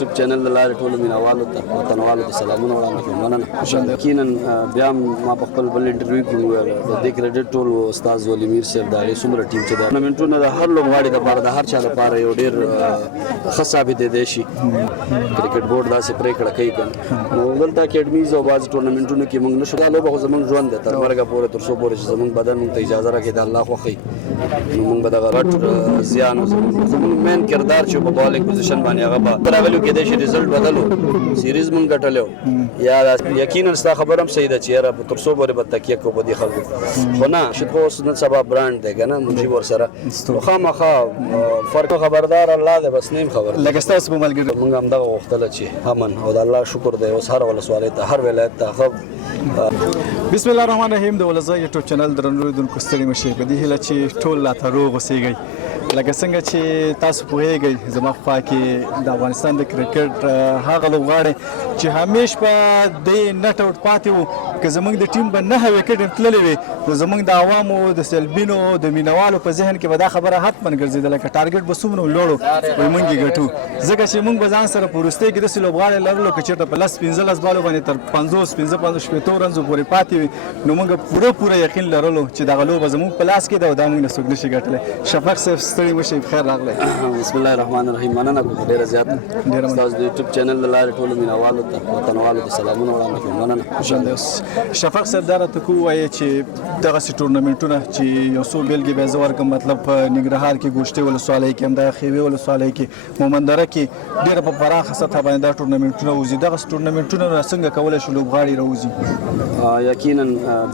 یوټیوب چینل د لارې ټولو مینوالو ته وطنوالو ته سلامونه وړاندې کوم. مننه. یقینا بیا ما په خپل بل انټرویو کې وویل د دې کریډټ ټول استاد وليمیر صاحب د هغې څومره ټیم چې د ټورنمنټونه د هر لوبغاړي دپاره د هر چا لپاره یو ډېر ښه ثابتېدی شي. کرکټ بورډ داسې پرېکړه کوي که نو دلته اکیډمیز او بعضې ټورنمنټونو کې موږ نشو. دا لوبه خو زموږ ژوند دی تر مرګه پورې تر څو پورې چې زموږ بدن موږ ته اجازه راکړي د الله خوښوي نو موږ به دغه غټ زیان او زموږ مین کردار چې په بالینګ پوزیشن باندې هغه به راغلو کېدای شي ریزلټ بدل و سیریز موږ ګټلی یا یقینا ستا خبره هم صحیح ده چې یاره تر څو پورې به تکیه کوو په دې خلکو خو نه شد خو اوس نن سبا برانډ دی که نه مجیب ورسره نو خامخا فرق خبردار الله دی بس نه یم خبر لکه ستاسو په ملګري موږ همدغه غوښتله چې امن او د الله شکر دی اوس هر ولسوالۍ ته هر ولایت ته ښه. بسم الله الرحمن الرحیم. د ولزا یوټیوب چینل درنو لیدونکو ستړي مشئ په دې هیله چې ټول لا ته روغ اوسئ. لکه څنګه چې تاسو پوهیږئ زما خوا کې د افغانستان د کرکټ هغه لوبغاړی چې همیش په دې نټ آوټ پاتې وو که زموږ د ټیم به 9 وکټ تللی وي نو زموږ د عوامو د سلبینو د مینوالو په ذهن کې به دا خبره حتما ګرځېدله که ټارګټ به څومره لوړ وي موږ یې ګټو ځکه چې موږ به ځان سره په وروستۍ کې داسې لوبغاړی لرلو که چېرته په 10-15 بالو باندې تر 50 شپېتو رنزو پورې پاتې وي نو موږ پوره یقین لرلو چې دغه لوبه زموږ په لاس کې ده او دا موږ نه څوک نشي ګټلی. شفق صاحب ستړي مشئ بخیر راغلی. بسم الله الرحمن الرحیم. مننه کوم ډېره زیاته ستاسو د یوټیوب چینل د لارې ټولو مینوالو ته وطنوالو ته سلامونه وړاندې کوم. مننه. شفق صاحب دا راته کو ووایه چې دغسې ټورنمنټونه چې یو څو بیلګې به یې زه ورکړم مطلب په ننګرهار کې ګوشتې ولسوالۍ کې همدغه خیوې ولسوالۍ کې مومندره کې ډېره په پراخه سطحه باندې دا ټورنمنټونه وځي. دغسې ټورنمنټونه څنګه کولی شو لوبغاړي راوځي؟ یقینا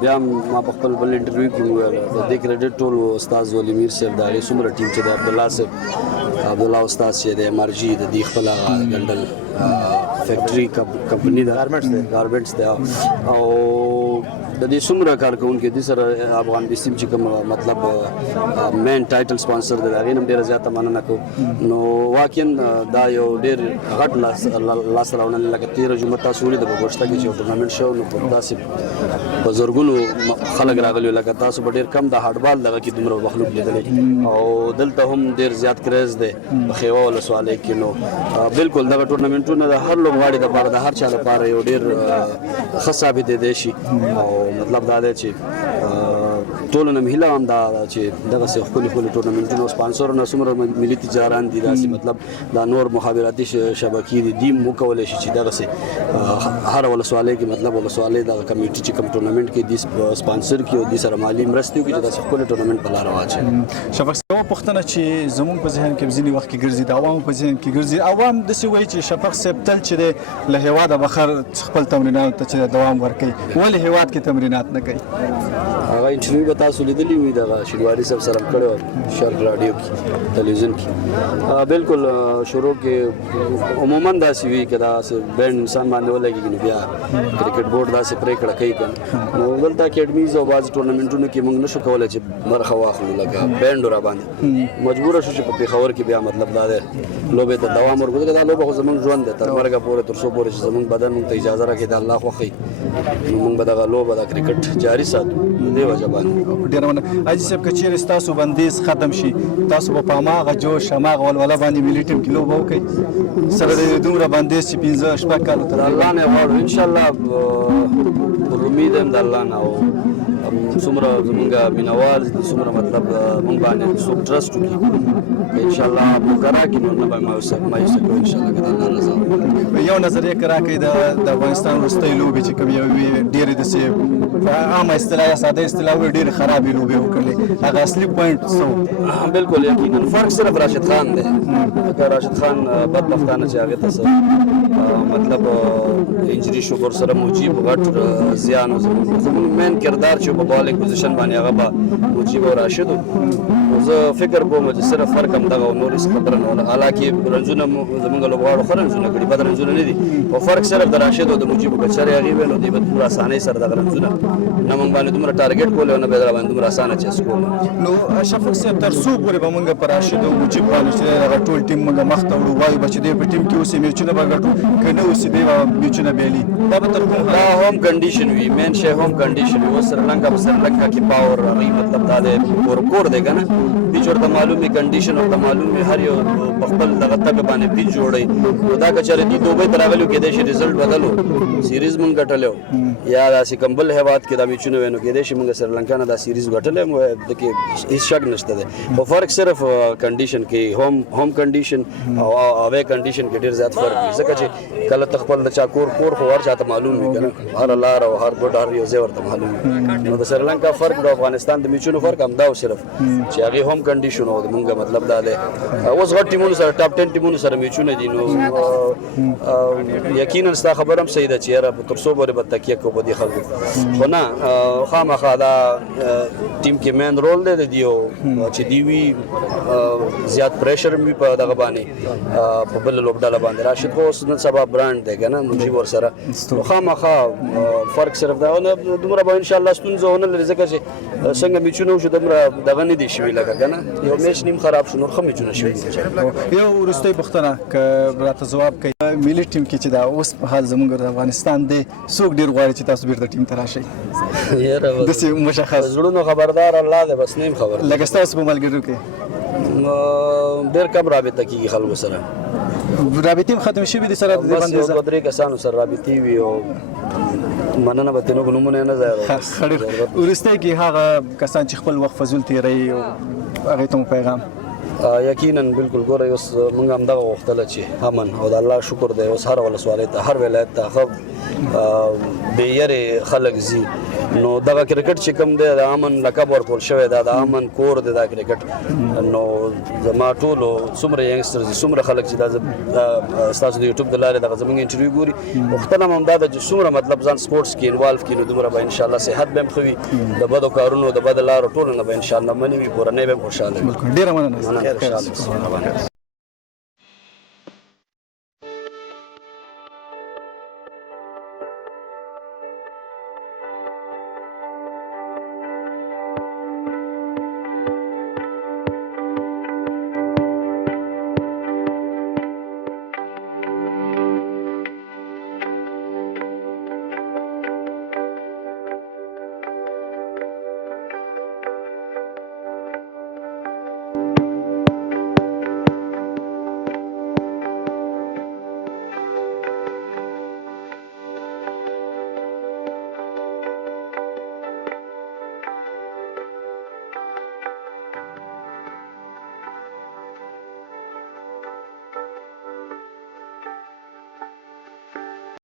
بیا ما په خپل بل انټرویو کې وویل د دې کریډټ ټول استاد وليمیر صاحب د هغې څومره ټیم چې د عبدالله صاحب عبدالله استاد چې د MRG د دې خپل ګنډل فیکټري کمپني ده ګارمنټس ده او د دې څومره کارکوونکي دي سره افغان بیسیم چې کوم مطلب مین ټایټل سپانسر دی د هغې نه هم ډېره زیاته مننه کوو. نو واقعا دا یو ډېر غټ لاسته راوړنه لکه 13 جمعه تاسو ولید په ګوشته کې چې یو ټورنمنټ شو نو په داسې په زرګونو خلک راغلي لکه تاسو به ډېر کم د هارډبال دغه کې دومره مخلوق لیدلی او دلته هم ډېر زیات کریز دی په خیوه ولسوالۍ کې. نو بالکل دغه ټورنمنټونه د هر لوبغاړي دپاره د هر چا لپاره یو ډېر ښه ثابتېدی شي او مطلب دا دی چې ټولو نه هیله هم دا ده چې دغسې ښکلي ښکلي ټورنمنټونه سپانسرونه څومره ملي تجاران دي داسې مطلب دا نور مخابراتي شبکې دي دیم وکولی شي چې دغسې هر ولسوالۍ کې مطلب ولسوالۍ دغه کمیټي چې کوم ټورنمنټ کې دي سپانسر کړي او دې سره مالي مرستې وکړي چې داسې ښکلي ټورنمنټ په لاره واچوي. شفق صاحب یوه پوښتنه چې زموږ په ذهن کې ځینې وخت کې ګرځي د عوامو په ذهن کې ګرځي عوام داسې وایي چې شفق صاحب تل چې دی له هېواده بخر خپل تمریناتو ته چې دوام ورکوي ولې هېواد کې تمرینات نه کوي؟ هغه انټرویو به تاسو لیدلی وي دغه شینواري صاحب سره هم کړی وه شرق راډیو کې تلویزیون کې. بالکل شروع کې عموما داسې وي که داسې بینډ انسان باندې ولګېږي نو بیا کرکټ بورډ داسې پرېکړه کوي که نو دلته اکیډمیز او بعضې ټورنمنټونو کې موږ نشو کولی چې برخه واخلو لکه بینډ راباندې مجبوره شو چې په پېښور کې بیا مطلب دا دی لوبې ته دوام ورکړو ځکه دا لوبه خو زموږ ژوند دی تر مرګه پورې تر څو پورې چې زموږ بدن موږ ته اجازه راکړي د الله خوښوي نو موږ به دغه لوبه د کرکټ جاري ساتو دې وجه باندې. ډېره مننه. حاجي صاحب که چېرې ستاسو بندیز ختم شي تاسو به په هماغه جوش هماغه ولوله باندې ملي ټیم کې لوبه وکړئ سره د دومره بندیز چې 15-16 کاله د الله نه غواړو انشاءالله پر امید یم د الله نه او څومره زمونږ مینوال دي څومره مطلب موږ باندې څوک ټرسټ وکړي انشاءالله موږ راکړي نو نه به مایوسه کوو انشاءالله که د الله رضا. یو نظریه که راکړئ د افغانستان وروستۍ لوبې چې کوم یوې ډېرې داسې عامه اصطلاح یا ساده اصطلاح وایي ډېرې خرابې لوبې وکړلې هغه اصلي پوینټ څه و؟ بالکل یقینا فرق صرف راشد خان دی که راشد خان بدبختانه چې هغې ته مطلب انجري شو ورسره مجیب غټ زیان و زموږ مین کردار چې په بالینګ پوزیشن باندې هغه به مجیب او راشد و زه فکر کوم چې صرف فرق هم دغه نور هېڅ خبره نه وه حالانکې رنزونه زموږ لوبغاړو ښه رنزونه کړي بد رنزونه نه دي او فرق صرف د راشد او د مجيب کچره هغه وینو دی په پوره اسانۍ سره د غرنځونه نه مونږ باندې دومره ټارګټ کول او نه به باندې دومره اسانه چس کول نو شفق صاحب تر څو پورې به مونږ پر راشد او مجيب باندې چې هغه ټول ټیم مونږ مخ ته وړو وایو چې د په ټیم کې اوسې میچونه به ګټو کنه اوسې دی میچونه بیلی دا به تر کوم دا هوم کنډیشن وی مین شی هوم کنډیشن وی سرلنکا کې پاور هغه مطلب دا د کور دی کنه دي جوړ ته معلومه کنډیشن او ته معلومه هر یو خپل دغه تک باندې پی جوړي دا کچره دي دوبه تراغلو کې د شي رزلټ بدلو سیریز مونږ ګټلو یا داسې کمبل هواد کې د میچونه وینو کې د شي مونږ سرلنکا نه دا سیریز ګټلې مو د کې هیڅ شک نشته ده او فرق صرف کنډیشن کې هوم کنډیشن او اوې کنډیشن کې ډیر زیات فرق دی ځکه چې کله تخپل د چا کور خو ورچاته معلوم وي کنه هر لار او هر ګډ هر یو ځای ورته معلوم نو د سرلنکا فرق د افغانستان د میچونو فرق هم دا صرف چې هغه هوم کنډیشن او مونږ مطلب دا ده اوس غټ ټیمونو سره ټاپ 10 ټیمونو سره میچونه دي نو یقینا ستا خبره هم صحیح ده چې را تر څو پورې به تکیه کو په دې خلکو خو نه خامخا دا ټیم کې مین رول دی د دیو چې دی وی زیات پریشر می په دغه باندې په بل لوبډاله باندې راشد خو نن سبا برانډ دی کنه مجيب ور سره خامخا فرق صرف دا نه دومره به ان شاء الله ستونزونه لري ځکه چې څنګه میچونه شو دغه نه دي شوی لکه کنه یو میچ نیم خراب شو نور خو میچونه شوی یو ورسته بختنه ک راته جواب کوي ملي ټیم کې چې دا اوس په حال زموږ د افغانستان دی څوک ډیر غواړي چې تاسو بیرته ټیم ته راشئ یاره داسې مشخص زړونو خبردار الله دې بس نیم خبر لکه ستاسو په ملګرو کې ډیر کم رابطه کیږي خلکو سره رابطې ختم شوې دي سره د بس باندې یو درې کسانو سره رابطې وي او مننه به تنو نمونه نه ځای ورسته کې هغه کسان چې خپل وخت فضول تیروي او هغه ته پیغام یقینا بالکل ګوره اوس موږ هم دغه غوښتل چې امن او د الله شکر دی اوس هر ولسوالۍ ته هر ولایت ته خو به یری خلک زی نو دغه کرکټ چې کوم دی د امن لقب ورکول شوی دا د امن کور دی دا کرکټ نو زما ټولو څومره ینګسترز څومره خلک چې دا تاسو د یوټیوب د لارې دغه زموږ انټرویو ګوري وختونه هم دا د څومره مطلب ځان سپورتس کې انوالو کینو دومره به ان شاء الله صحت به خوي د بدو کارونو د بدل لارو ټولو نه به ان شاء الله منی وي کورنۍ به خوشاله بالکل ډیر مننه ان شاء الله